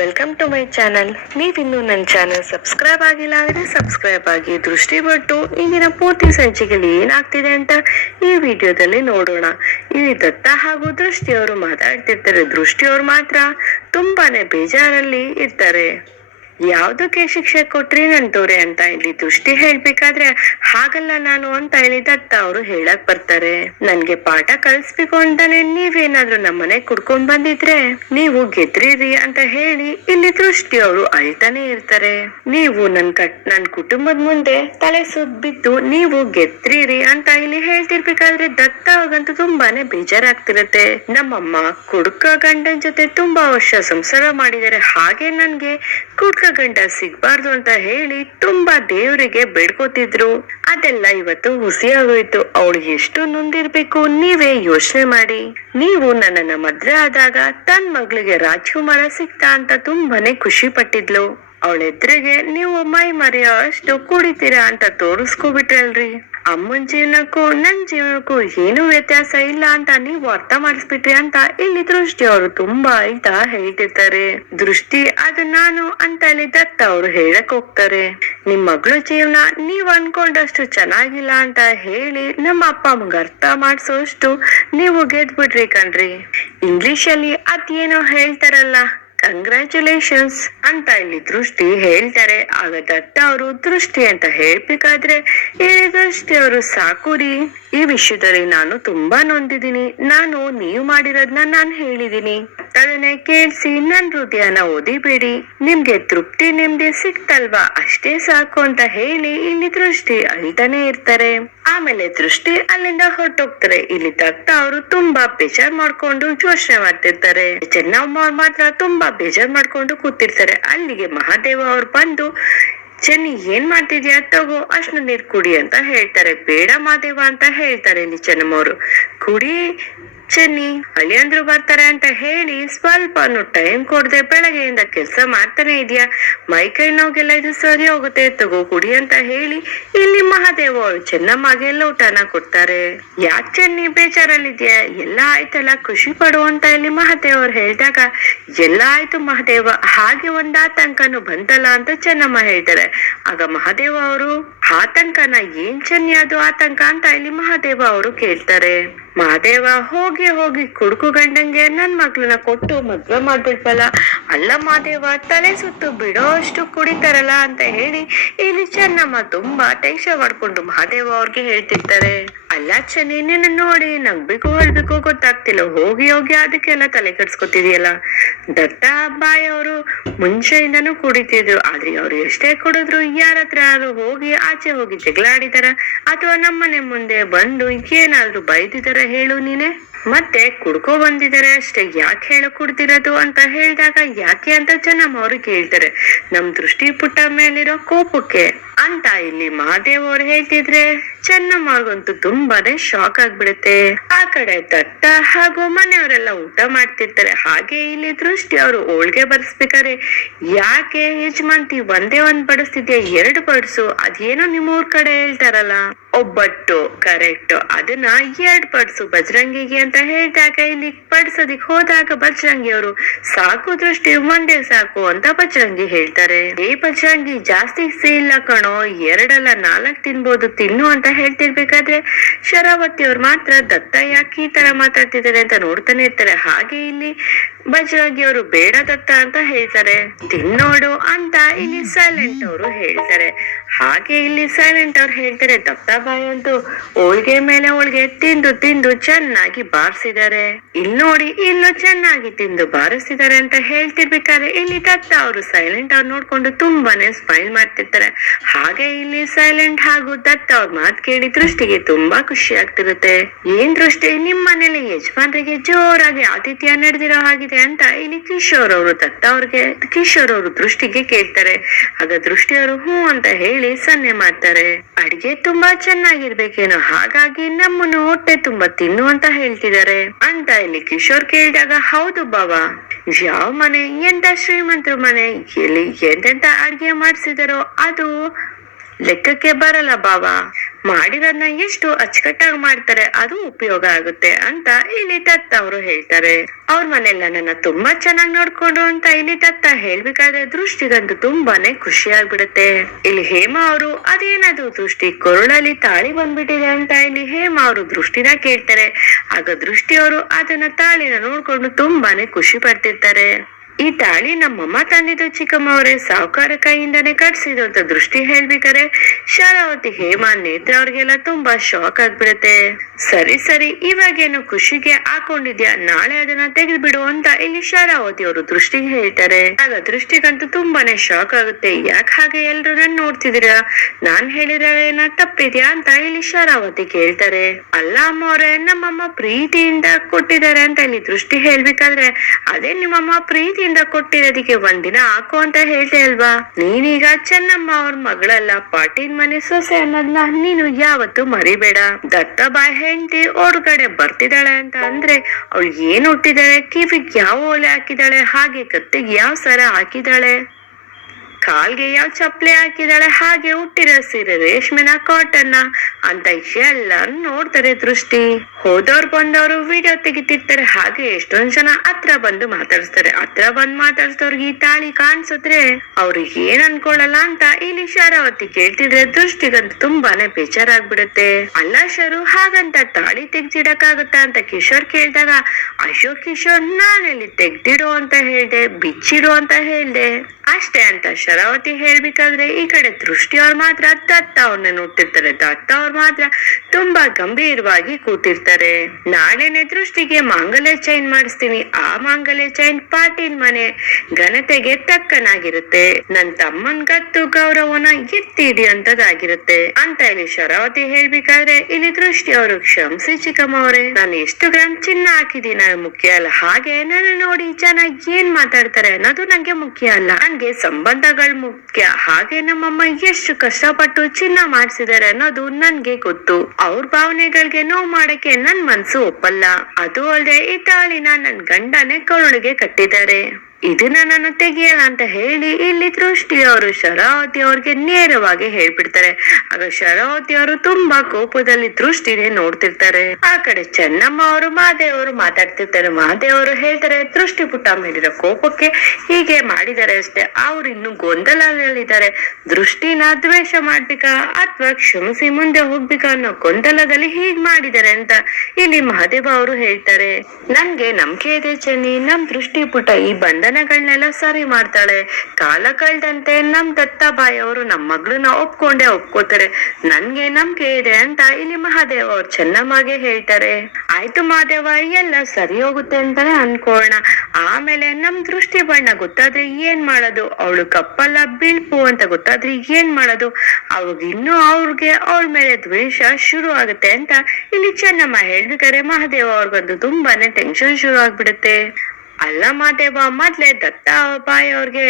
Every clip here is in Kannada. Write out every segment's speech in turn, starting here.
ವೆಲ್ಕಮ್ ಟು ಮೈ ಚಾನಲ್ ನೀವಿನ್ನು ನನ್ನ ಚಾನಲ್ ಸಬ್ಸ್ಕ್ರೈಬ್ ಆಗಿಲ್ಲ ಅಂದ್ರೆ ಸಬ್ಸ್ಕ್ರೈಬ್ ಆಗಿ ದೃಷ್ಟಿ ಬಟ್ಟು ಇಂದಿನ ಪೂರ್ತಿ ಸಂಚಿಕೆಯಲ್ಲಿ ಏನಾಗ್ತಿದೆ ಅಂತ ಈ ವಿಡಿಯೋದಲ್ಲಿ ನೋಡೋಣ. ಇಲ್ಲಿ ದತ್ತ ಹಾಗೂ ದೃಷ್ಟಿಯವರು ಮಾತಾಡ್ತಿರ್ತಾರೆ. ದೃಷ್ಟಿಯವರು ಮಾತ್ರ ತುಂಬಾನೇ ಬೇಜಾರಲ್ಲಿ ಇರ್ತಾರೆ. ಯಾವ್ದಕ್ಕೆ ಶಿಕ್ಷೆ ಕೊಟ್ರಿ ನಂತೋರೆ ಅಂತ ಇಲ್ಲಿ ದೃಷ್ಟಿ ಹೇಳ್ಬೇಕಾದ್ರೆ ಹಾಗಲ್ಲ ನಾನು ಅಂತ ಹೇಳಿದ ದತ್ತ ಅವರು ಹೇಳಕ್ ಬರ್ತಾರೆ. ನನ್ಗೆ ಪಾಠ ಕಲಿಸ್ಬೇಕು ಅಂತಾನೆ ನೀವೇನಾದ್ರೂ ನಮ್ಮನೆ ಕುಡ್ಕೊಂಡ್ ಬಂದಿದ್ರೆ ನೀವು ಗೆದ್ರಿರಿ ಅಂತ ಹೇಳಿ ಇಲ್ಲಿ ದೃಷ್ಟಿ ಅವರು ಅಳ್ತಾನೆ ಇರ್ತಾರೆ. ನೀವು ನನ್ ಕಟ್, ನನ್ ಕುಟುಂಬದ ಮುಂದೆ ತಲೆ ಸುಬ್ಬಿದ್ದು ನೀವು ಗೆದ್ರಿರಿ ಅಂತ ಇಲ್ಲಿ ಹೇಳ್ತಿರ್ಬೇಕಾದ್ರೆ ದತ್ತ ಅವ್ರಿಗಂತೂ ತುಂಬಾನೇ ಬೇಜಾರಾಗ್ತಿರತ್ತೆ. ನಮ್ಮಮ್ಮ ಕುಡ್ಕ ಗಂಡನ್ ಜೊತೆ ತುಂಬಾ ವರ್ಷ ಸಂಸಾರ ಮಾಡಿದರೆ ಹಾಗೆ ನನ್ಗೆ ಕುಡ್ಕ ಗಂಡ ಸಿಗ್ಬಾರ್ದು ಅಂತ ಹೇಳಿ ತುಂಬಾ ದೇವರಿಗೆ ಬೇಡ್ಕೋತಿದ್ರು. ಅದೆಲ್ಲ ಇವತ್ತು ಹುಸಿಯಾಗೋಯ್ತು. ಅವಳು ಎಷ್ಟು ನೊಂದಿರ್ಬೇಕು ನೀವೇ ಯೋಚನೆ ಮಾಡಿ. ನೀವು ನನ್ನನ್ನ ಮದ್ವೆ ಆದಾಗ ತನ್ ಮಗಳಿಗೆ ರಾಜ್ಕುಮಾರ ಸಿಕ್ತಾ ಅಂತ ತುಂಬಾನೇ ಖುಷಿ ಪಟ್ಟಿದ್ಲು. ಅವಳೆದ್ರಿಗೆ ನೀವು ಮೈ ಮರೆಯೋ ಅಷ್ಟು ಕುಡಿತೀರಾ ಅಂತ ತೋರಿಸ್ಕೊಬಿಟ್ರಲ್ರಿ. ಅಮ್ಮನ್ ಜೀವನಕ್ಕೂ, ನನ್ ಜೀವನಕ್ಕೂ ಏನು ವ್ಯತ್ಯಾಸ ಇಲ್ಲ ಅಂತ ನೀವು ಅರ್ಥ ಮಾಡಿಸ್ಬಿಟ್ರಿ ಅಂತ ಇಲ್ಲಿ ದೃಷ್ಟಿ ಅವರು ತುಂಬಾ ಅಂತ ಹೇಳ್ತಿರ್ತಾರೆ. ದೃಷ್ಟಿ ಅದು ನಾನು ಅಂತ ಅಲ್ಲಿ ದತ್ತ ಅವರು ಹೇಳಕ್ ಹೋಗ್ತಾರೆ. ನಿಮ್ ಮಗಳ ಜೀವನ ನೀವ್ ಅನ್ಕೊಂಡಷ್ಟು ಚೆನ್ನಾಗಿಲ್ಲ ಅಂತ ಹೇಳಿ ನಮ್ಮ ಅಪ್ಪ ಅಮ್ಮಂಗ ಅರ್ಥ ಮಾಡಿಸೋಷ್ಟು ನೀವು ಗೆದ್ಬಿಟ್ರಿ ಕಣ್ರಿ. ಇಂಗ್ಲಿಷ್ ಅಲ್ಲಿ ಅದೇನೋ ಹೇಳ್ತಾರಲ್ಲ ಕಂಗ್ರ್ಯಾಚುಲೇಷನ್ಸ್ ಅಂತ ಇಲ್ಲಿ ದೃಷ್ಟಿ ಹೇಳ್ತಾರೆ. ಆಗ ದತ್ತ ಅವರು ದೃಷ್ಟಿ ಅಂತ ಹೇಳ್ಬೇಕಾದ್ರೆ ಏ ದೃಷ್ಟಿ ಅವರು ಸಾಕುರಿ. ಈ ವಿಷಯದಲ್ಲಿ ನಾನು ತುಂಬಾ ನೊಂದಿದ್ದೀನಿ. ನಾನು ನೀವು ಮಾಡಿರೋದ್ನ ನಾನು ಹೇಳಿದೀನಿ ಅದನ್ನೇ ಕೇಳಿಸಿ ನನ್ನ ಹೃದಯನ ಓದಿಬೇಡಿ. ನಿಮ್ಗೆ ತೃಪ್ತಿ ನಿಮ್ಗೆ ಸಿಕ್ತಲ್ವಾ? ಅಷ್ಟೇ ಸಾಕು ಅಂತ ಹೇಳಿ ಇಲ್ಲಿ ದೃಷ್ಟಿ ಅಳ್ತಾನೆ ಇರ್ತಾರೆ. ಆಮೇಲೆ ದೃಷ್ಟಿ ಅಲ್ಲಿಂದ ಹೊರಟೋಗ್ತಾರೆ. ಇಲ್ಲಿ ತಕ್ಕ ಅವರು ತುಂಬಾ ಬೇಜಾರ್ ಮಾಡ್ಕೊಂಡು ಯೋಚನೆ ಮಾಡ್ತಿರ್ತಾರೆ. ಚೆನ್ನಮ್ಮ ಅವ್ರು ಮಾತ್ರ ತುಂಬಾ ಬೇಜಾರ್ ಮಾಡ್ಕೊಂಡು ಕೂತಿರ್ತಾರೆ. ಅಲ್ಲಿಗೆ ಮಹಾದೇವ ಅವ್ರು ಬಂದು, ಚೆನ್ನಿ, ಏನ್ ಮಾಡ್ತಿದ್ಯಾ? ತಗೋ, ಅಷ್ಟು ನೀರ್ ಕುಡಿ ಅಂತ ಹೇಳ್ತಾರೆ. ಬೇಡ ಮಾದೇವ ಅಂತ ಹೇಳ್ತಾರೆ ಇಲ್ಲಿ ಚೆನ್ನಮ್ಮವ್ರು ಕುಡಿ ಚೆನ್ನಿ ಅಳಿಯಂದ್ರು ಬರ್ತಾರೆ ಅಂತ ಹೇಳಿ ಸ್ವಲ್ಪ ಟೈಮ್ ಕೊಡದೆ ಬೆಳಗ್ಗೆಯಿಂದ ಕೆಲಸ ಮಾಡ್ತಾನೆ ಇದೆಯಾ. ಮೈ ಕೈ ನೋಗೆಲ್ಲ ಇದು ಸರಿ ಹೋಗುತ್ತೆ, ತಗೋ ಕುಡಿ ಅಂತ ಹೇಳಿ ಇಲ್ಲಿ ಮಹಾದೇವ ಅವಳು ಚೆನ್ನಮ್ಮಗೆ ಊಟನ ಕೊಡ್ತಾರೆ. ಯಾಕೆ ಚೆನ್ನಿ ಬೇಜಾರಲ್ಲಿದ್ಯಾ? ಎಲ್ಲ ಆಯ್ತಲ್ಲ, ಖುಷಿ ಪಡು ಅಂತ ಇಲ್ಲಿ ಮಹಾದೇವರು ಹೇಳಿದಾಗ, ಎಲ್ಲ ಆಯ್ತು ಮಹಾದೇವ, ಹಾಗೆ ಒಂದ್ ಆತಂಕನು ಬಂತಲ್ಲ ಅಂತ ಚೆನ್ನಮ್ಮ ಹೇಳ್ತಾರೆ. ಆಗ ಮಹಾದೇವ ಅವರು, ಆತಂಕನ ಏನ್ ಚೆನ್ನಿ ಅದು ಆತಂಕ ಅಂತ ಇಲ್ಲಿ ಮಹಾದೇವ ಅವರು ಕೇಳ್ತಾರೆ. ಮಹಾದೇವ ಹೋಗಿ ಹೋಗಿ ಕುಡುಕು ಗಂಡಂಗೆ ನನ್ ಮಗ್ಳನ್ನ ಕೊಟ್ಟು ಮದ್ವೆ ಮಾಡ್ಬಿಟ್ವಲ್ಲ, ಅಲ್ಲ ಮಹಾದೇವ, ತಲೆ ಸುತ್ತು ಬಿಡೋ ಅಷ್ಟು ಕುಡಿತಾರಲ್ಲ ಅಂತ ಹೇಳಿ ಇಲ್ಲಿ ಚೆನ್ನಮ್ಮ ತುಂಬಾ ಟೆನ್ಷನ್ ಮಾಡ್ಕೊಂಡು ಮಹಾದೇವ ಅವ್ರಿಗೆ ಹೇಳ್ತಿರ್ತಾರೆ. ಅಲ್ಲ ಚೆನ್ನಿ, ನಿನ್ನ ನೋಡಿ ನಗ್ಬೇಕು ಹೇಳ್ಬೇಕು ಗೊತ್ತಾಗ್ತಿಲ್ಲ, ಹೋಗಿ ಹೋಗಿ ಅದಕ್ಕೆಲ್ಲ ತಲೆ ಕೆಡ್ಸ್ಕೊತಿದೀಯಲ್ಲ. ದತ್ತ ಅಬ್ಬಾಯಿ ಅವರು ಮುಂಚೆಯಿಂದನೂ ಕುಡಿತಿದ್ರು, ಆದ್ರೆ ಅವ್ರು ಎಷ್ಟೇ ಕುಡಿದ್ರು ಯಾರ ಹತ್ರ ಯಾರು ಹೋಗಿ ಆಚೆ ಹೋಗಿ ಜಗಳ ಆಡಿದಾರ ಅಥವಾ ನಮ್ಮನೆ ಮುಂದೆ ಬಂದು ಏನಾದ್ರೂ ಬೈದಿದಾರ ಹೇಳು ನೀನೆ. ಮತ್ತೆ ಕುಡ್ಕೋ ಬಂದಿದಾರೆ ಅಷ್ಟೇ, ಯಾಕೆ ಹೇಳ ಕುಡ್ದಿರೋದು ಅಂತ ಹೇಳಿದಾಗ ಯಾಕೆ ಅಂತ ಚೆನ್ನಮ್ಮ ಅವರು ಕೇಳ್ತಾರೆ. ನಮ್ ದೃಷ್ಟಿ ಪುಟ್ಟ ಮೇಲಿರೋ ಕೋಪಕ್ಕೆ. ಅಂತ ಇಲ್ಲಿ ಮಹಾದೇವ್ ಅವ್ರು ಹೇಳ್ತಿದ್ರೆ, ಚೆನ್ನಮ್ಮಗಂತೂ ತುಂಬಾನೇ ಶಾಕ್ ಆಗ್ಬಿಡುತ್ತೆ. ಆ ಕಡೆ ದತ್ತ ಹಾಗೂ ಮನೆಯವರೆಲ್ಲ ಊಟ ಮಾಡ್ತಿರ್ತಾರೆ. ಹಾಗೆ ಇಲ್ಲಿ ದೃಷ್ಟಿ ಅವರು ಹೋಳ್ಗೆ ಬರ್ಸ್ಬೇಕಾರೆ. ಯಾಕೆ ಯಜಮಾಂತಿ ಒಂದೇ ಒಂದ್ ಬಡಿಸ್ತಿದ್ಯಾ? ಎರಡು ಪಡ್ಸು ಅದೇನೋ ನಿಮ್ಮೂರ್ ಕಡೆ ಹೇಳ್ತಾರಲ್ಲ. ಒಬ್ಬಟ್ಟು, ಕರೆಕ್ಟ್. ಅದನ್ನ ಎರಡ್ ಪಡ್ಸು ಬಜರಂಗಿಗೆ ಅಂತ ಹೇಳಿದಾಗ ಇಲ್ಲಿ ಪಡ್ಸೋದಿಕ್ ಹೋದಾಗ ಬಜರಂಗಿ ಅವರು, ಸಾಕು ದೃಷ್ಟಿ, ಒಂದೇ ಸಾಕು ಅಂತ ಬಜರಂಗಿ ಹೇಳ್ತಾರೆ. ಏ ಬಜರಂಗಿ, ಜಾಸ್ತಿ ಇಲ್ಲ ಕಣೋ. ಎರಡಲ್ಲ ನಾಲ್ಕ್ ತಿನ್ಬೋದು, ತಿನ್ನು ಅಂತ ಹೇಳ್ತಿರ್ಬೇಕಾದ್ರೆ ಶರಾವತಿ ಅವ್ರು ಮಾತ್ರ ದತ್ತ ಯಾಕೆ ಈ ತರ ಮಾತಾಡ್ತಿದ್ದಾರೆ ಅಂತ ನೋಡ್ತಾನೆ ಇರ್ತಾರೆ. ಹಾಗೆ ಇಲ್ಲಿ ಬಜರಂಗಿ ಅವರು ಬೇಡ ದತ್ತ ಅಂತ ಹೇಳ್ತಾರೆ. ತಿನ್ನೋಡು ಅಂತ ಇಲ್ಲಿ ಸೈಲೆಂಟ್ ಅವರು ಹೇಳ್ತಾರೆ. ಹಾಗೆ ಇಲ್ಲಿ ಸೈಲೆಂಟ್ ಅವ್ರು ಹೇಳ್ತಾರೆ ದತ್ತಾಬಾಯಿ ಅಂತೂ ಹೋಳ್ಗೆ ಮೇಲೆ ಹೋಳ್ಗೆ ತಿಂದು ತಿಂದು ಚೆನ್ನಾಗಿ ಬಾರಿಸಿದ್ದಾರೆ. ಇಲ್ಲಿ ನೋಡಿ, ಇಲ್ಲೂ ಚೆನ್ನಾಗಿ ತಿಂದು ಬಾರಿಸಿದ್ದಾರೆ ಅಂತ ಹೇಳ್ತಿರ್ಬೇಕಾದ್ರೆ ಇಲ್ಲಿ ದತ್ತ ಅವರು ಸೈಲೆಂಟ್ ಅವ್ರು ನೋಡ್ಕೊಂಡು ತುಂಬಾನೇ ಸ್ಮೈಲ್ ಮಾಡ್ತಿರ್ತಾರೆ. ಹಾಗೆ ಇಲ್ಲಿ ಸೈಲೆಂಟ್ ಹಾಗೂ ದತ್ತ ಅವ್ರ ಮಾತ್ ಕೇಳಿ ದೃಷ್ಟಿಗೆ ತುಂಬಾ ಖುಷಿ ಆಗ್ತಿರುತ್ತೆ. ಏನ್ ದೃಷ್ಟಿ? ನಿಮ್ ಮನೇಲಿ ಯಜಮಾನರಿಗೆ ಜೋರಾಗಿ ಆತಿಥ್ಯ ನಡೆದಿರೋ ಹಾಗಿದೆ. ಅಂತ ಇಲ್ಲಿ ಕಿಶೋರ್ ಅವರು ತತ್ತ ಅವ್ರಿಗೆ ಕಿಶೋರ್ ಅವರು ದೃಷ್ಟಿಗೆ ಕೇಳ್ತಾರೆ. ಆಗ ದೃಷ್ಟಿ ಅವರು ಹ್ಞೂ ಅಂತ ಹೇಳಿ ಸನ್ನೆ ಮಾಡ್ತಾರೆ. ಅಡಿಗೆ ತುಂಬಾ ಚೆನ್ನಾಗಿರ್ಬೇಕೇನೋ, ಹಾಗಾಗಿ ನಮ್ಮನ್ನು ಹೊಟ್ಟೆ ತುಂಬಾ ತಿನ್ನು ಅಂತ ಹೇಳ್ತಿದ್ದಾರೆ ಅಂತ ಇಲ್ಲಿ ಕಿಶೋರ್ ಕೇಳಿದಾಗ, ಹೌದು ಬಾಬಾ ಯಾವ ಮನೆ, ಎಂತ ಶ್ರೀಮಂತರು ಮನೆ, ಎಲ್ಲಿ ಎಂತೆಂತ ಅಡ್ಗೆ ಮಾಡ್ಸಿದಾರೋ ಅದು ಲೆಕ್ಕಕ್ಕೆ ಬರಲ್ಲ ಬಾಬಾ. ಮಾಡಿರೋದನ್ನ ಎಷ್ಟು ಅಚ್ಚುಕಟ್ಟಾಗಿ ಮಾಡ್ತಾರೆ, ಅದು ಉಪಯೋಗ ಆಗುತ್ತೆ ಅಂತ ಇಲ್ಲಿ ತತ್ತ ಅವರು ಹೇಳ್ತಾರೆ. ಅವ್ರ ಮನೆಯಲ್ಲ ನನ್ನ ತುಂಬಾ ಚೆನ್ನಾಗಿ ನೋಡ್ಕೊಂಡು ಅಂತ ಇಲ್ಲಿ ತತ್ತ ಹೇಳ್ಬೇಕಾದ್ರೆ ದೃಷ್ಟಿಗಂತೂ ತುಂಬಾನೇ ಖುಷಿ ಆಗ್ಬಿಡುತ್ತೆ ಇಲ್ಲಿ ಹೇಮಾ ಅವರು ಅದೇನದು ದೃಷ್ಟಿ ಕೊರಳಲ್ಲಿ ತಾಳಿ ಬಂದ್ಬಿಟ್ಟಿದೆ ಅಂತ ಇಲ್ಲಿ ಹೇಮಾ ಅವರು ದೃಷ್ಟಿನ ಕೇಳ್ತಾರೆ. ಆಗ ದೃಷ್ಟಿ ಅವರು ಅದನ್ನ ತಾಳಿನ ನೋಡ್ಕೊಂಡು ತುಂಬಾನೇ ಖುಷಿ ಪಡ್ತಿರ್ತಾರೆ. ಈ ತಾಳಿ ನಮ್ಮಮ್ಮ ತಂದಿದ್ದು ಚಿಕ್ಕಮ್ಮ ಅವರೇ ಸಾವುಕಾರ ಕೈಯಿಂದಾನೆ ಕಟ್ಸಿದ್ದು ಅಂತ ದೃಷ್ಟಿ ಹೇಳ್ಬೇಕಾರೆ ಶಾಲಾವತಿ ಹೇಮಾ, ನೇತ್ರ ಅವ್ರಿಗೆಲ್ಲ ತುಂಬಾ ಶಾಕ್ ಆಗ್ಬಿಡತ್ತೆ. ಸರಿ ಸರಿ, ಇವಾಗೇನು ಖುಷಿಗೆ ಹಾಕೊಂಡಿದ್ಯಾ? ನಾಳೆ ಅದನ್ನ ತೆಗೆದು ಬಿಡು ಅಂತ ಇಲ್ಲಿ ಶಾಲಾವತಿ ಅವರು ದೃಷ್ಟಿಗೆ ಹೇಳ್ತಾರೆ. ಆಗ ದೃಷ್ಟಿಗಂತೂ ತುಂಬಾನೇ ಶಾಕ್ ಆಗುತ್ತೆ. ಯಾಕೆ ಹಾಗೆ ಎಲ್ರು ನನ್ ನೋಡ್ತಿದೀರಾ ನಾನ್ ಹೇಳಿರೋದೇನ ತಪ್ಪಿದ್ಯಾ ಅಂತ ಇಲ್ಲಿ ಶಾರಾವತಿ ಕೇಳ್ತಾರೆ. ಅಲ್ಲ ಅಮ್ಮ ಅವ್ರೆ ನಮ್ಮಮ್ಮ ಪ್ರೀತಿಯಿಂದ ಕೊಟ್ಟಿದ್ದಾರೆ ಅಂತ ಇಲ್ಲಿ ದೃಷ್ಟಿ ಹೇಳ್ಬೇಕಾದ್ರೆ ಅದೇ ನಿಮ್ಮಮ್ಮ ಪ್ರೀತಿಯಿಂದ ಕೊಟ್ಟಿರೋದಕ್ಕೆ ಒಂದಿನ ಹಾಕು ಅಂತ ಹೇಳ್ದೆ ಅಲ್ವಾ? ನೀನೀಗ ಚೆನ್ನಮ್ಮ ಅವ್ರ ಮಗಳಲ್ಲ, ಪಾಟೀಲ್ ಮನೆ ಸೊಸೆ ಅನ್ನೋದ್ನ ನೀನು ಯಾವತ್ತು ಮರಿಬೇಡ. ದತ್ತ ಬಾಯ್ ಹೆಂಡತಿ ಹೊರ್ಗಡೆ ಬರ್ತಿದ್ದಾಳೆ ಅಂತ ಅಂದ್ರೆ ಅವಳು ಏನ್ ಹುಟ್ಟಿದಾಳೆ, ಕಿವಿಗೆ ಯಾವ ಓಲೆ ಹಾಕಿದಾಳೆ, ಹಾಗೆ ಕತ್ತಿಗೆ ಯಾವ ಸರ ಹಾಕಿದಾಳೆ? ಕಾಲ್ಗೆ ಯಾವ ಚಪ್ಪಲಿ ಹಾಕಿದಾಳೆ? ಹಾಗೆ ಹುಟ್ಟಿರೋ ಸೀರೆ ರೇಷ್ಮೆನ ಕಾಟನ್ನ ಅಂತ ಎಲ್ಲ ನೋಡ್ತಾರೆ ದೃಷ್ಟಿ. ಹೋದವ್ರು ಬಂದವರು ವಿಡಿಯೋ ತೆಗಿತಿರ್ತಾರೆ. ಹಾಗೆ ಎಷ್ಟೊಂದ್ ಜನ ಹತ್ರ ಬಂದು ಮಾತಾಡಿಸ್ತಾರೆ. ಹತ್ರ ಬಂದ್ ಮಾತಾಡ್ಸೋರ್ಗೆ ಈ ತಾಳಿ ಕಾಣಿಸಿದ್ರೆ ಅವ್ರು ಏನ್ ಅನ್ಕೊಳಲ್ಲ ಅಂತ ಇಲ್ಲಿ ಶರಾವತಿ ಕೇಳ್ತಿದ್ರೆ ದೃಷ್ಟಿಗಂತೂ ತುಂಬಾನೇ ಬೇಜಾರಾಗ್ಬಿಡುತ್ತೆ. ಅಲ್ಲ ಶರು, ಹಾಗಂತ ತಾಳಿ ತೆಗ್ದಿಡಕ್ಕಾಗತ್ತಾ ಅಂತ ಕಿಶೋರ್ ಕೇಳ್ದಾಗ ಅಶೋಕ್ ಕಿಶೋರ್, ನಾನೆಲ್ಲಿ ತೆಗ್ದಿಡು ಅಂತ ಹೇಳ್ದೆ? ಬಿಚ್ಚಿಡು ಅಂತ ಹೇಳ್ದೆ? ಅಷ್ಟೇ ಅಂತ ಶರಾವತಿ ಹೇಳ್ಬೇಕಾದ್ರೆ ಈ ಕಡೆ ದೃಷ್ಟಿ ಅವ್ರು ಮಾತ್ರ, ದತ್ತ ಅವ್ರನ್ನ ನೋಡ್ತಿರ್ತಾರೆ. ದತ್ತ ಅವ್ರು ಮಾತ್ರ ತುಂಬಾ ಗಂಭೀರವಾಗಿ ಕೂತಿರ್ತಾರೆ. ನಾಳೆನೆ ದೃಷ್ಟಿಗೆ ಮಾಂಗಲ್ಯ ಚೈನ್ ಮಾಡಿಸ್ತೀನಿ. ಆ ಮಾಂಗಲ್ಯ ಚೈನ್ ಪಾಟೀಲ್ ಮನೆ ಘನತೆಗೆ ತಕ್ಕನಾಗಿರುತ್ತೆ. ನನ್ ತಮ್ಮನ್ ಗತ್ತು ಗೌರವನ ಎತ್ತಿಡಿ ಅಂತದಾಗಿರುತ್ತೆ. ಅಂತ ಇಲ್ಲಿ ಶರಾವತಿ ಹೇಳ್ಬೇಕಾದ್ರೆ ಇಲ್ಲಿ ದೃಷ್ಟಿ ಅವರು ಕ್ಷಮಿಸಿ ಚಿಕ್ಕಮ್ಮ ಅವರೇ. ನಾನು ಎಷ್ಟು ಗ್ರಾಮ್ ಚಿನ್ನ ಹಾಕಿದೀನಿ ಮುಖ್ಯ ಅಲ್ಲ. ಹಾಗೆ ನನ್ನ ನೋಡಿ ಜನ ಏನ್ ಮಾತಾಡ್ತಾರೆ ಅನ್ನೋದು ನಂಗೆ ಮುಖ್ಯ ಅಲ್ಲ. ನನ್ಗೆ ಸಂಬಂಧಗಳು ಮುಖ್ಯ ಹಾಗೆ ನಮ್ಮಮ್ಮ ಎಷ್ಟು ಕಷ್ಟಪಟ್ಟು ಚಿನ್ನ ಮಾಡಿಸಿದಾರೆ ಅನ್ನೋದು ನನ್ಗೆ ಗೊತ್ತು. ಅವ್ರ ಭಾವನೆಗಳಿಗೆ ನೋವು ಮಾಡಕ್ಕೆ ನನ್ ಮನ್ಸು ಒಪ್ಪಲ್ಲ. ಅದು ಅಲ್ಲದೆ ಈ ತಾಳಿನ ನನ್ ಗಂಡನೇ ಕರುಳಿಗೆ ಕಟ್ಟಿದ್ದಾರೆ. ಇದನ್ನ ನಾನು ತೆಗಿಯಲ್ಲ ಅಂತ ಹೇಳಿ ಇಲ್ಲಿ ದೃಷ್ಟಿ ಅವರು ಶರಾವತಿ ಅವ್ರಿಗೆ ನೇರವಾಗಿ ಹೇಳ್ಬಿಡ್ತಾರೆ. ಆಗ ಶರಾವತಿ ಅವರು ತುಂಬಾ ಕೋಪದಲ್ಲಿ ದೃಷ್ಟಿನೇ ನೋಡ್ತಿರ್ತಾರೆ. ಆ ಕಡೆ ಚೆನ್ನಮ್ಮ ಅವರು ಮಾದೇವರು ಮಾತಾಡ್ತಿರ್ತಾರೆ. ಮಾದೇವರು ಹೇಳ್ತಾರೆ, ದೃಷ್ಟಿ ಪುಟ್ಟ ಮೇಲಿರೋ ಕೋಪಕ್ಕೆ ಹೀಗೆ ಮಾಡಿದರೆ ಅಷ್ಟೇ. ಅವ್ರು ಇನ್ನು ಗೊಂದಲದಲ್ಲಿದ್ದಾರೆ ದೃಷ್ಟಿನ ದ್ವೇಷ ಮಾಡ್ಬೇಕಾ ಅಥವಾ ಕ್ಷಮಿಸಿ ಮುಂದೆ ಹೋಗ್ಬೇಕಾ ಅನ್ನೋ ಗೊಂದಲದಲ್ಲಿ ಹೀಗ್ ಮಾಡಿದ್ದಾರೆ ಅಂತ ಇಲ್ಲಿ ಮಹಾದೇವ ಅವರು ಹೇಳ್ತಾರೆ. ನನ್ಗೆ ನಂಬಿಕೆ ಇದೆ ಚೆನ್ನಿ, ನಮ್ ದೃಷ್ಟಿ ಪುಟ ಈ ಬಂಧನಗಳನ್ನೆಲ್ಲ ಸರಿ ಮಾಡ್ತಾಳೆ. ಕಾಲ ಕಳ್ದಂತೆ ನಮ್ ದತ್ತಾಬಾಯಿ ಅವರು ನಮ್ ಮಗಳನ್ನ ಒಪ್ಕೊಂಡೆ ಒಪ್ಕೋತಾರೆ. ನನ್ಗೆ ನಂಬಿಕೆ ಇದೆ ಅಂತ ಇಲ್ಲಿ ಮಹಾದೇವ ಅವ್ರು ಚೆನ್ನಮ್ಮಗೆ ಹೇಳ್ತಾರೆ. ಆಯ್ತು ಮಹಾದೇವ, ಎಲ್ಲ ಸರಿ ಹೋಗುತ್ತೆ ಅಂತಾನೆ ಅನ್ಕೋಣ. ಆಮೇಲೆ ನಮ್ ದೃಷ್ಟಿ ಬಣ್ಣ ಗೊತ್ತಾದ್ರೆ ಏನ್ ಮಾಡೋದು? ಅವಳು ಕಪ್ಪಲ್ಲ, ಬೀಳ್ಪು ಅಂತ ಗೊತ್ತಾದ್ರೆ ಏನ್ ಮಾಡೋದು? ಅವಾಗ ಇನ್ನು ಅವ್ರಿಗೆ ಅವಳ ಮೇಲೆ ದ್ವೇಷ ಶುರು ಆಗುತ್ತೆ ಅಂತ ಇಲ್ಲಿ ಚೆನ್ನಮ್ಮ ಹೇಳ್ಬೇಕಾರೆ ಮಹಾದೇವ ಅವ್ರಿಗೊಂದು ತುಂಬಾನೇ ಟೆನ್ಷನ್ ಶುರು ಆಗ್ಬಿಡುತ್ತೆ. ಅಲ್ಲ ಮಾದೇವ ಮೊದ್ಲೇ ದತ್ತ ಬಾಯಿ ಅವ್ರಿಗೆ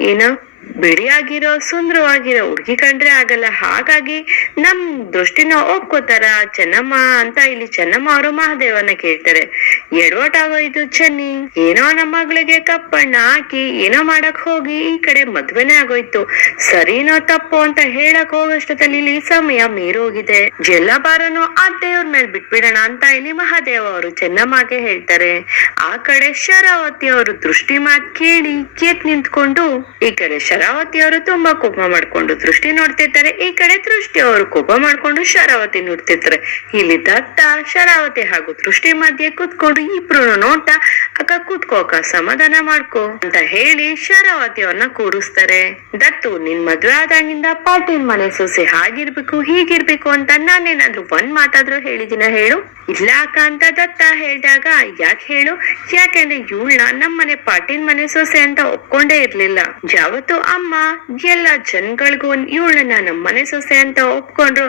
ಏನು? ಬಿಡಿಯಾಗಿರೋ ಸುಂದರವಾಗಿರೋ ಹುಡುಗಿ ಕಂಡ್ರೆ ಆಗಲ್ಲ. ಹಾಗಾಗಿ ನಮ್ ದೃಷ್ಟಿನ ಒಪ್ಕೋತಾರ. ಚೆನ್ನಮ್ಮ ಅಂತ ಇಲ್ಲಿ ಚೆನ್ನಮ್ಮ ಅವರು ಮಹಾದೇವನ ಕೇಳ್ತಾರೆ. ಎಡವಟ್ಟಾಗೋಯ್ತು ಚೆನ್ನಿ. ಏನೋ ನಮ್ಮ ಮಗಳಿಗೆ ಕಪ್ಪಣ್ಣ ಹಾಕಿ, ಏನೋ ಮಾಡಕ್ ಹೋಗಿ, ಈ ಕಡೆ ಮದ್ವೆನೆ ಆಗೋಯ್ತು. ಸರಿನೋ ತಪ್ಪು ಅಂತ ಹೇಳಕ್ ಹೋಗೋಷ್ಟೊತ್ತಲ್ಲಿ ಇಲ್ಲಿ ಸಮಯ ಮೀರೋಗಿದೆ. ಬಾರನು ಆ ದೇವ್ರ ಮೇಲೆ ಬಿಟ್ಬಿಡೋಣ ಅಂತ ಇಲ್ಲಿ ಮಹಾದೇವ ಅವರು ಚೆನ್ನಮ್ಮಗೆ ಹೇಳ್ತಾರೆ. ಆ ಕಡೆ ಶರಾವತಿ ಅವರು ದೃಷ್ಟಿ ಮಾತ್ ಕೇಳಿ ಕೇತ್ ನಿಂತ್ಕೊಂಡು ಈ ಕಡೆ ಶರಾವತಿ ಅವರು ತುಂಬಾ ಕೋಪ ಮಾಡ್ಕೊಂಡು ದೃಷ್ಟಿ ನೋಡ್ತಿರ್ತಾರೆ ಈ ಕಡೆ ದೃಷ್ಟಿ ಅವರು ಕೋಪ ಮಾಡ್ಕೊಂಡು ಶರಾವತಿ ನೋಡ್ತಿರ್ತಾರೆ ಇಲ್ಲಿ ದತ್ತ, ಶರಾವತಿ ಹಾಗೂ ದೃಷ್ಟಿ ಮಧ್ಯೆ ಕೂತ್ಕೊಂಡು ಇಬ್ರು ನೋಟ ಅಕ್ಕ ಕೂತ್ಕೋಕ ಸಮಾಧಾನ ಮಾಡ್ಕೋ ಅಂತ ಹೇಳಿ ಶರಾವತಿ ಅವ್ರನ್ನ ಕೂರಿಸ್ತಾರೆ. ದತ್ತು, ನಿನ್ ಮದ್ವೆ ಆದಾಗಿಂದ ಪಾಟೀಲ್ ಮನೆ ಸೊಸೆ ಹಾಗಿರ್ಬೇಕು, ಹೀಗಿರ್ಬೇಕು ಅಂತ ನಾನೇನಾದ್ರೂ ಒಂದ್ ಮಾತಾದ್ರೂ ಹೇಳಿದಿನ ಹೇಳು. ಇಲ್ಲ ಅಕ್ಕ ಅಂತ ದತ್ತ ಹೇಳಿದಾಗ ಯಾಕೆ ಹೇಳು? ಯಾಕೆಂದ್ರೆ ಇವಳನ್ನ ನಮ್ಮನೆ ಪಾಟೀಲ್ ಮನೆ ಸೊಸೆ ಅಂತ ಒಪ್ಕೊಂಡೇ ಇರ್ಲಿಲ್ಲ. ಯಾವತ್ತು ಅಮ್ಮ, ಎಲ್ಲ ಜನಗಳಿಗೂ ಇವಳನ್ನ ನಮ್ಮನೆ ಸೊಸೆ ಅಂತ ಒಪ್ಕೊಂಡ್ರು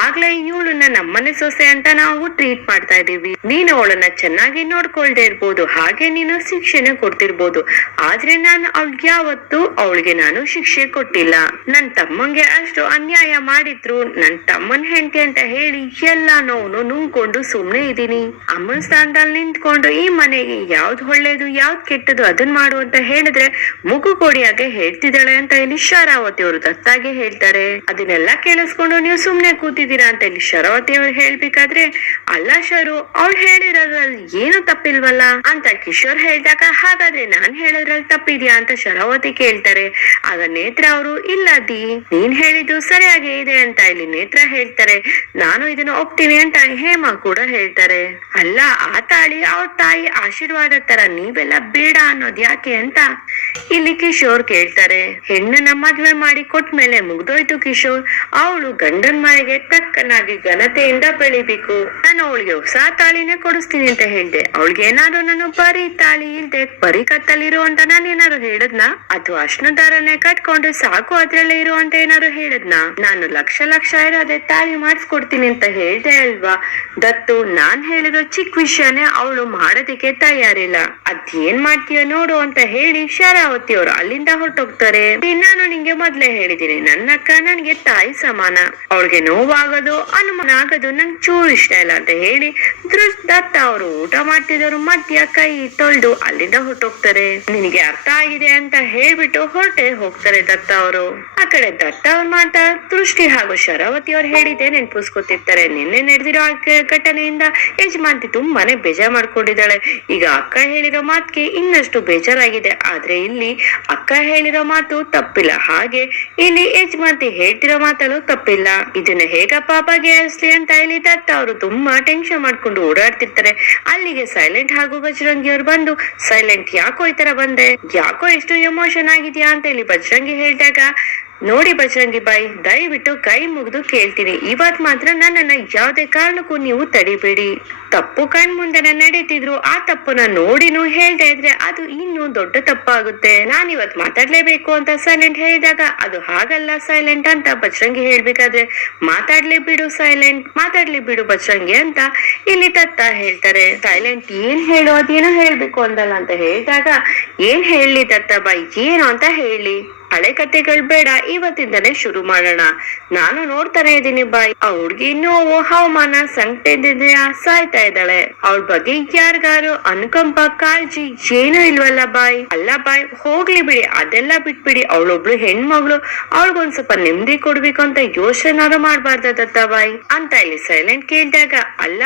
ಆಗ್ಲೇ ಇವಳನ್ನ ನಮ್ಮನೆ ಸೊಸೆ ಅಂತ ನಾವು ಟ್ರೀಟ್ ಮಾಡ್ತಾ ಇದೀವಿ ನೀನು ಅವಳನ್ನ ಚೆನ್ನಾಗಿ ನೋಡ್ಕೊಳ್ದೆ ಇರ್ಬೋದು, ಹಾಗೆ ನೀನು ಶಿಕ್ಷೆನ ಕೊಡ್ತಿರ್ಬೋದು. ಆದ್ರೆ ನಾನು ಅವ್ಳಿಗೆ ಯಾವತ್ತು ಅವಳಿಗೆ ನಾನು ಶಿಕ್ಷೆ ಕೊಟ್ಟಿಲ್ಲ. ನನ್ ತಮ್ಮಂಗೆ ಅಷ್ಟು ಅನ್ಯಾಯ ಮಾಡಿದ್ರು, ನನ್ ತಮ್ಮನ್ ಹೆಂಡತಿ ಅಂತ ಹೇಳಿ ಎಲ್ಲ ನೋವು ನುಂಗ್ಕೊಂಡು ಸುಮ್ನೆ ಇದೀನಿ ಅಮ್ಮನ ಸ್ಥಾನದಲ್ಲಿ ನಿಂತ್ಕೊಂಡು ಈ ಮನೆಗೆ ಯಾವ್ದು ಒಳ್ಳೇದು, ಯಾವ್ದು ಕೆಟ್ಟದು ಅದನ್ ಮಾಡು ಅಂತ ಹೇಳಿದ್ರೆ ಮುಗು ಕೊಡಿಯಾಗೆ ಹೇಳ್ತಿದ್ರು ಕೂತಿದ್ದಾಳೆ ಅಂತ ಇಲ್ಲಿ ಶರಾವತಿ ಅವರು ದತ್ತಾಗೆ ಹೇಳ್ತಾರೆ. ಅದನ್ನೆಲ್ಲ ಕೇಳಿಸ್ಕೊಂಡು ನೀವು ಸುಮ್ನೆ ಕೂತಿದ್ದೀರಾ ಅಂತ ಇಲ್ಲಿ ಶರಾವತಿ ಅವ್ರು ಹೇಳ್ಬೇಕಾದ್ರೆ, ಅಲ್ಲ ಶರು, ಅವ್ಳು ಹೇಳಿರೋದ್ರಲ್ಲಿ ಏನು ತಪ್ಪಿಲ್ವಲ್ಲ? ಅಂತ ಕಿಶೋರ್ ಹೇಳಿದಾಗ, ಹಾಗಾದ್ರೆ ನಾನ್ ಹೇಳೋದ್ರಲ್ಲಿ ತಪ್ಪಿದ್ಯಾ? ಅಂತ ಶರಾವತಿ ಕೇಳ್ತಾರೆ. ಆಗ ನೇತ್ರ ಅವರು, ಇಲ್ಲ ದಿ ನೀನ್ ಹೇಳಿದ್ದು ಸರಿಯಾಗಿ ಇದೆ ಅಂತ ಇಲ್ಲಿ ನೇತ್ರ ಹೇಳ್ತಾರೆ. ನಾನು ಇದನ್ನ ಒಪ್ತೀನಿ ಅಂತ ಹೇಮಾ ಕೂಡ ಹೇಳ್ತಾರೆ. ಅಲ್ಲ, ಆ ತಾಳಿ ಅವ್ರ ತಾಯಿ ಆಶೀರ್ವಾದ ತರ ನೀವೆಲ್ಲ ಬೇಡ ಅನ್ನೋದ್ ಯಾಕೆ? ಅಂತ ಇಲ್ಲಿ ಕಿಶೋರ್ ಕೇಳ್ತಾರೆ, ಹೆಣ್ಣನ್ನ ಮದ್ವೆ ಮಾಡಿ ಕೊಟ್ಮೇಲೆ ಮುಗ್ದೋಯ್ತು ಕಿಶೋರ್. ಅವಳು ಗಂಡನ್ ಮನೆಗೆ ತಕ್ಕನಾಗಿ ಘನತೆಯಿಂದ ಬೆಳಿಬೇಕು. ನಾನು ಅವಳಿಗೆ ಹೊಸ ತಾಳಿನೇ ಕೊಡಿಸ್ತೀನಿ ಅಂತ ಹೇಳ್ದೆ. ಅವಳಿಗೆ ಏನಾದ್ರು ನಾನು ಪರಿ ತಾಳಿ ಇಲ್ದೆ ಬರೀ ಕತ್ತಲ್ಲಿರು ಅಂತ ನಾನು ಏನಾದ್ರು ಹೇಳದ್ನ? ಅಥವಾ ಅಶ್ನ ಕಟ್ಕೊಂಡ್ರೆ ಸಾಕು ಅದ್ರಲ್ಲೇ ಇರು ಅಂತ ಏನಾದ್ರು ಹೇಳದ್ನ? ನಾನು ಲಕ್ಷ ಲಕ್ಷ ಇರೋದೆ ತಾಳಿ ಮಾಡಿಸ್ಕೊಡ್ತೀನಿ ಅಂತ ಹೇಳ್ದೆ ಅಲ್ವಾ? ದತ್ತು, ನಾನ್ ಹೇಳಿರೋ ಚಿಕ್ಕ ವಿಷಯನೇ ಅವಳು ಮಾಡೋದಕ್ಕೆ ತಯಾರಿಲ್ಲ. ಅದೇನ್ ಮಾಡ್ತೀಯ ನೋಡು ಅಂತ ಹೇಳಿ ಶರಾವತಿ ಅವರು ಅಲ್ಲಿಂದ ಹೊರಟೋಗ್ತಾರೆ. ನಾನು ನಿಂಗೆ ಮೊದ್ಲೇ ಹೇಳಿದೀನಿ ನನ್ನ ಅಕ್ಕ ನನ್ಗೆ ತಾಯಿ ಸಮಾನ. ಅವಳಿಗೆ ನೋವಾಗೋದು, ಅನುಮಾನ ಆಗೋದು ನಂಗೆ ಚೂರು ಇಷ್ಟ ಇಲ್ಲ ಅಂತ ಹೇಳಿ ದೃಷ್ಟ ಅವರು ಊಟ ಮಾಡ್ತಿದ್ದವರು ಮಧ್ಯ ಕೈ ತೊಳ್ದು ಅಲ್ಲಿಂದ ಹೊರಟೋಗ್ತಾರೆ. ನಿನಗೆ ಅರ್ಥ ಆಗಿದೆ ಅಂತ ಹೇಳ್ಬಿಟ್ಟು ಹೊರಟೆ ಹೋಗ್ತಾರೆ ದತ್ತ ಅವರು. ಆ ಕಡೆ ದತ್ತ ಅವ್ರ ಮಾತ ದೃಷ್ಟಿ ಹಾಗೂ ಶರಾವತಿ ಅವ್ರು ಹೇಳಿದೆ ನೆನ್ಪಿಸ್ಕೊತಿರ್ತಾರೆ. ನಿನ್ನೆ ನಡೆದಿರೋ ಘಟನೆಯಿಂದ ಯಜಮಾಂತಿ ತುಂಬಾನೇ ಬೇಜಾರ್ ಮಾಡ್ಕೊಂಡಿದ್ದಾಳೆ. ಈಗ ಅಕ್ಕ ಹೇಳಿರೋ ಮಾತ್ಗೆ ಇನ್ನಷ್ಟು ಬೇಜಾರಾಗಿದೆ. ಆದ್ರೆ ಇಲ್ಲಿ ಅಕ್ಕ ಹೇಳಿರೋ ಮಾತು ತಪ್ಪಿಲ್ಲ. ಹಾಗೆ ಇಲ್ಲಿ ಯಜಮಾಂತಿ ಹೇಳ್ತಿರೋ ಮಾತಲ್ಲೂ ತಪ್ಪಿಲ್ಲ. ಇದನ್ನ ಹೇಗಪ್ಪ ಬಗೆಹರಿಸ್ಲಿ ಅಂತ ಇಲ್ಲಿ ದತ್ತ ಅವರು ತುಂಬಾ ಟೆನ್ಷನ್ ಮಾಡ್ಕೊಂಡು ಓಡಾಡ್ತಿರ್ತಾರೆ. ಅಲ್ಲಿಗೆ ಸೈಲೆಂಟ್ ಹಾಗೂ ಬಜರಂಗಿ ಅವ್ರು ಬಂದು ಸೈಲೆಂಟ್ ಯಾಕೋ ಈ ತರ ಬಂದೆ? ಯಾಕೋ ಎಷ್ಟು ಎಮೋಷನ್ ಆಗಿದ್ಯಾ? ಅಂತ ಇಲ್ಲಿ ಬಜರಂಗಿ ಹೇಳಿದಾಗ ನೋಡಿ ಬಜರಂಗಿ ಬಾಯಿ, ದಯವಿಟ್ಟು ಕೈ ಮುಗಿದು ಕೇಳ್ತೀನಿ. ಇವತ್ ಮಾತ್ರ ನನ್ನನ್ನ ಯಾವುದೇ ಕಾರಣಕ್ಕೂ ನೀವು ತಡಿಬೇಡಿ. ತಪ್ಪು ಕಣ್ ಮುಂದೆನೆ ನಡೀತಿದ್ರು, ಆ ತಪ್ಪನ್ನ ನೋಡಿನೂ ಹೇಳ್ದೆ ಇದ್ರೆ ಅದು ಇನ್ನೂ ದೊಡ್ಡ ತಪ್ಪಾಗುತ್ತೆ. ನಾನು ಇವತ್ ಮಾತಾಡ್ಲೇಬೇಕು ಅಂತ ಸೈಲೆಂಟ್ ಹೇಳಿದಾಗ, ಅದು ಹಾಗಲ್ಲ ಸೈಲೆಂಟ್ ಅಂತ ಬಜರಂಗಿ ಹೇಳ್ಬೇಕಾದ್ರೆ, ಮಾತಾಡ್ಲಿ ಬಿಡು ಸೈಲೆಂಟ್ ಮಾತಾಡ್ಲಿ ಬಿಡು ಬಜರಂಗಿ ಅಂತ ಇಲ್ಲಿ ತತ್ತ ಹೇಳ್ತಾರೆ. ಸೈಲೆಂಟ್ ಏನ್ ಹೇಳು, ಅದೇನೋ ಹೇಳ್ಬೇಕು ಅಂದಲ್ಲ ಅಂತ ಹೇಳಿದಾಗ, ಏನ್ ಹೇಳಿ ತತ್ತ ಬಾಯಿ, ಏನು ಅಂತ ಹೇಳಿ. ಹಳೆ ಕತೆಗಳು ಬೇಡ ಇವತ್ತಿಂದನೇ ಶುರು ಮಾಡೋಣ. ನಾನು ನೋಡ್ತಾನೆ ಇದ್ದೀನಿ ಬಾಯ್. ಆ ಹುಡ್ಗಿ ಇನ್ನೂ ಹವಾಮಾನ ಸಂಕಟದಿಂದ ಸಾಯ್ತಾ ಇದ್ದಾಳೆ. ಅವಳ ಬಗ್ಗೆ ಯಾರಿಗಾರು ಅನುಕಂಪ, ಕಾಳಜಿ ಏನೂ ಇಲ್ವಲ್ಲ ಬಾಯ್. ಅಲ್ಲ ಬಾಯ್, ಹೋಗ್ಲಿ ಬಿಡಿ. ಅದೆಲ್ಲ ಬಿಟ್ಬಿಡಿ. ಅವಳೊಬ್ಳು ಹೆಣ್ಮಗಳು ಅವಳಿಗೊಂದ್ ಸ್ವಲ್ಪ ನೆಮ್ಮದಿ ಕೊಡ್ಬೇಕು ಅಂತ ಯೋಚನಾರು ಮಾಡ್ಬಾರ್ದ ದತ್ತ ಬಾಯ್. ಅಂತ ಇಲ್ಲಿ ಸೈಲೆಂಟ್ ಕೇಳಿದಾಗ, ಅಲ್ಲ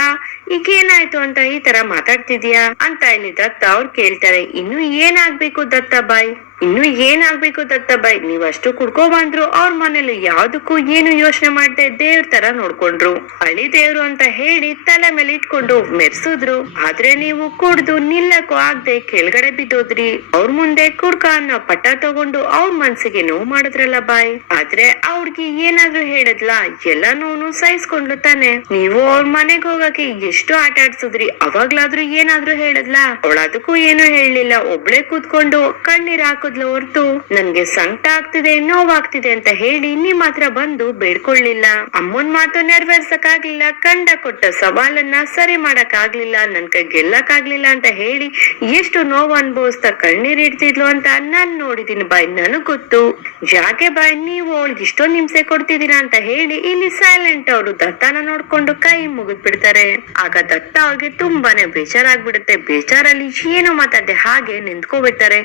ಈಗ ಏನಾಯ್ತು ಅಂತ ಈ ತರ ಮಾತಾಡ್ತಿದ್ಯಾ ಅಂತ ಇಲ್ಲಿ ದತ್ತ ಅವ್ರು ಕೇಳ್ತಾರೆ, ಇನ್ನು ಏನಾಗ್ಬೇಕು ದತ್ತ ಬಾಯ್? ಇನ್ನು ಏನಾಗ್ಬೇಕು ದತ್ತಬಾಯಿ ಅಷ್ಟು ಕುಡ್ಕೊ ಬಂದ್ರು ಅವ್ರ ಮನೇಲಿ ಯಾವ್ದಕ್ಕೂ ಏನು ಯೋಚನೆ ಮಾಡ್ದೆ ದೇವ್ರ ತರ ನೋಡ್ಕೊಂಡ್ರು. ಹಳಿ ದೇವ್ರು ಅಂತ ಹೇಳಿ ತಲೆ ಮೇಲೆ ಇಟ್ಕೊಂಡು ಮೆರ್ಸಿದ್ರು. ಆದ್ರೆ ನೀವು ಕುಡ್ದು ನಿಲ್ಲಕ್ಕೂ ಆಗ್ದೆ ಕೆಳಗಡೆ ಬಿದ್ದೋದ್ರಿ. ಅವ್ರ ಮುಂದೆ ಕುಡ್ಕ ಅನ್ನೋ ಪಟ್ಟ ತಗೊಂಡು ಅವ್ರ ಮನ್ಸಿಗೆ ನೋವು ಮಾಡಿದ್ರಲ್ಲ ಬಾಯ್. ಆದ್ರೆ ಅವ್ರಿಗೆ ಏನಾದ್ರೂ ಹೇಳದ್ಲಾ, ಎಲ್ಲ ನೋವು ಸಹಿಸ್ಕೊಂಡ್ಲು ತಾನೆ. ನೀವು ಅವ್ರ ಮನೆಗ್ ಹೋಗಕ್ಕೆ ಎಷ್ಟು ಆಟ ಆಡ್ಸಿದ್ರಿ? ಅವಾಗ್ಲಾದ್ರೂ ಏನಾದ್ರೂ ಹೇಳದ್ಲಾ? ಅವಳದಕ್ಕೂ ಏನು ಹೇಳಲಿಲ್ಲ. ಒಬ್ಳೆ ಕೂತ್ಕೊಂಡು ಕಣ್ಣೀರ್ ಹಾಕಿದ್ಲು ಹೊರ್ತು, ನನ್ಗೆ ಸಂಕಟ ಆಗ್ತಿದೆ, ನೋವಾಗ್ತಿದೆ ಅಂತ ಹೇಳಿ ನೀ ಮಾತ್ರ ಬಂದು ಬೇಡ್ಕೊಳ್ಳಿಲ್ಲ. ಅಮ್ಮನ್ ಮಾತು ನೆರವೇರ್ಸಕ್ಕಾಗ್ಲಿಲ್ಲ, ಕಂಡ ಕೊಟ್ಟ ಸವಾಲನ್ನ ಸರಿ ಮಾಡಕ್ ಆಗ್ಲಿಲ್ಲ ನನ್ ಕೈ ಗೆಲ್ಲಕ್ ಆಗ್ಲಿಲ್ಲ ಅಂತ ಹೇಳಿ ಎಷ್ಟು ನೋವು ಅನುಭವಿಸ್ತಾ ಕಣ್ಣೀರ್ ಇಡ್ತಿದ್ಲು ಅಂತ ನಾನ್ ನೋಡಿದೀನಿ ಬಾಯ್, ನನಗ್ ಗೊತ್ತು. ಯಾಕೆ ಬಾಯ್, ನೀವು ಅವಳಿಗೆ ಇಷ್ಟೊಂದು ಹಿಂಸೆ ಕೊಡ್ತಿದ್ದೀರಾ ಅಂತ ಹೇಳಿ ಇಲ್ಲಿ ಸೈಲೆಂಟ್ ಅವರು ದತ್ತನ ನೋಡ್ಕೊಂಡು ಕೈ ಮುಗಿದ್ ಬಿಡ್ತಾರೆ ಆಗ ದತ್ತ ಅವ್ರಿಗೆ ತುಂಬಾನೇ ಬೇಜಾರಾಗ್ಬಿಡುತ್ತೆ. ಬೇಜಾರಲ್ಲಿ ಏನು ಮಾತಾಡದೆ ಹಾಗೆ ನಿಂತ್ಕೋಬಿಡ್ತಾರೆ.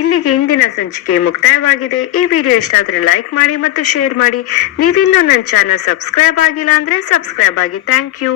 ಇಲ್ಲಿಗೆ ಇಂದಿನ ಸಂಚಿಕೆ ಮುಕ್ತಾಯವಾಗಿದೆ. ಈ ವಿಡಿಯೋ ಇಷ್ಟ ಆದರೆ ಲೈಕ್ ಮಾಡಿ ಮತ್ತು ಶೇರ್ ಮಾಡಿ. ನೀವಿನ್ನೂ ನನ್ನ ಚಾನಲ್ ಸಬ್ಸ್ಕ್ರೈಬ್ ಆಗಿಲ್ಲ ಅಂದ್ರೆ ಸಬ್ಸ್ಕ್ರೈಬ್ ಆಗಿ. Thank you